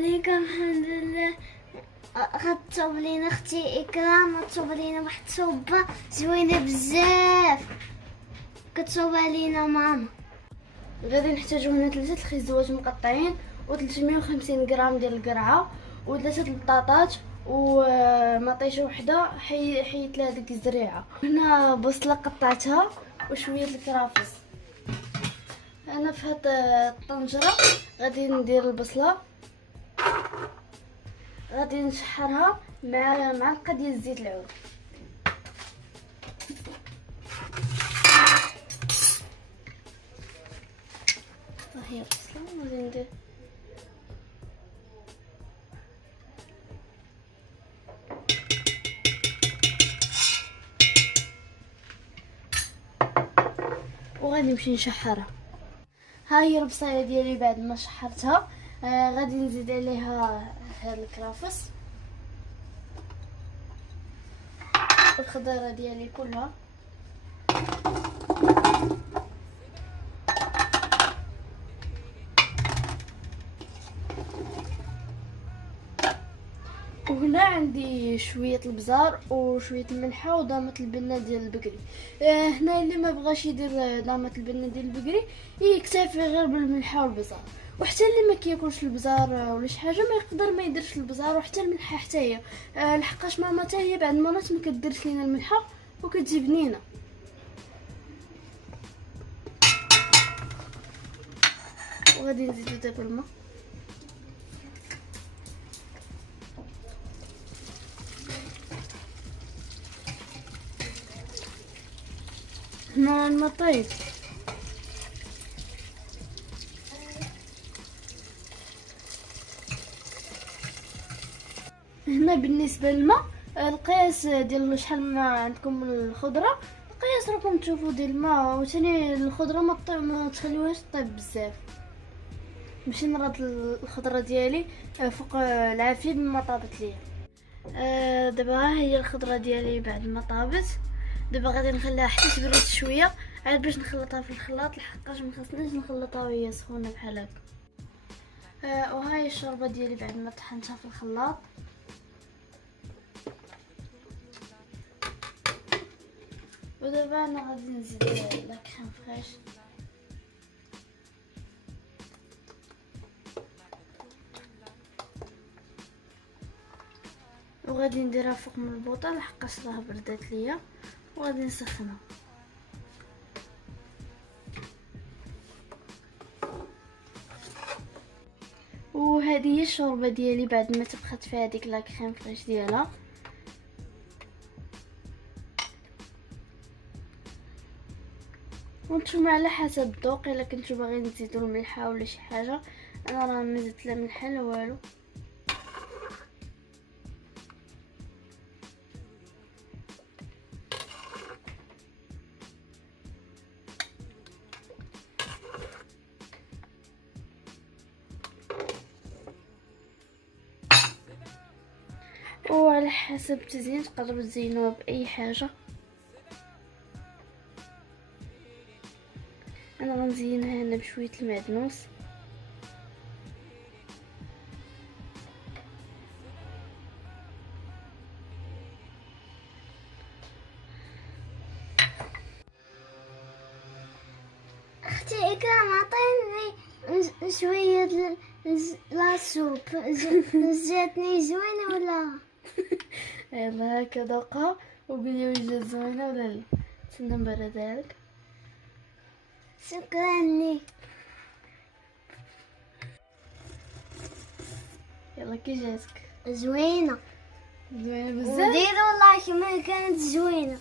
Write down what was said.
عليكم. الحمد لله. غتصوب لينا اختي اكرام، غتصوب لينا واحد الصوبه زوينه بزاف، كتصوبها لينا ماما. غادي نحتاجو هنا 3 الخيزوات مقطعين و350 غرام ديال القرعه و3 البطاطات ومطيشه وحده حيت لها ديك الزريعه. هنا بصله قطعتها وشويه الكرافس. انا في هاد الطنجره غادي ندير البصله، غادي نشحرها مع معلقه ديال الزيت العود. ها هي البصله غادي ندير وغادي نمشي نشحرها. ها هي البصيله ديالي بعد ما شحرتها. غادي نزيد عليها هاد الكرافس والخضيره ديالي كلها. وهنا عندي شويه البزار وشويه الملحه وضامه البنه ديال البقري. هنا اللي ما بغاش يدير ضامه البنه ديال البقري يكتفي غير بالملحه والبزار، وحتى اللي ما كياكلش البزار ولا شي حاجه ما يقدر ما يديرش البزار وحتى الملحه حتى هي. لحقاش ماما حتى هي بعد المرات ما كديرش لينا الملحه وكتجي بنينه. وغادي نزيدو دابا الماء. هنا الماء طيب. هنا بالنسبه للماء القياس ديال شحال ما عندكم الخضره، القياس راكم تشوفوا ديال الماء. وثاني الخضره ما تخليوهاش طيب بزاف باش نرد الخضره ديالي فوق العافيه بما طابت ليا. دابا ها هي الخضره ديالي بعد ما طابت. دابا غادي نخليها حتى تبرد شويه عاد باش نخلطها في الخلاط، لحقاش ما خصناش نخلطها وهي سخونه بحال هكا. وها هي الشوربه ديالي بعد ما طحنتها في الخلاط. ودابا انا غادي نزيد لا كريم فريش وغادي نديرها فوق من البوطه لحقاش راه بردات ليا وغادي نسخنها. وهذه هي الشوربه ديالي بعد ما تبخت فيها ديك لا كريم فريش ديالها. وانتم على حسب الذوق، الا كنتو باغيين تزيدوا الملحه ولا شي حاجه. انا راه ما زدت لا ملحه لا والو. وعلى حسب التزيين تقدروا تزينوها باي حاجه. انا غنزينها هنا بشويه المعدنوس. اختي اكرام عطيني شويه لا سوب، جاتني زوينه ولا؟ يلا هكا ذوقها وقولي واش جات زوينه ولا لا. تسنى نبردها لك. شكرا لك. يلا كي جاتك؟ زوينه بزاف. ودير والله ما كانت زوينه.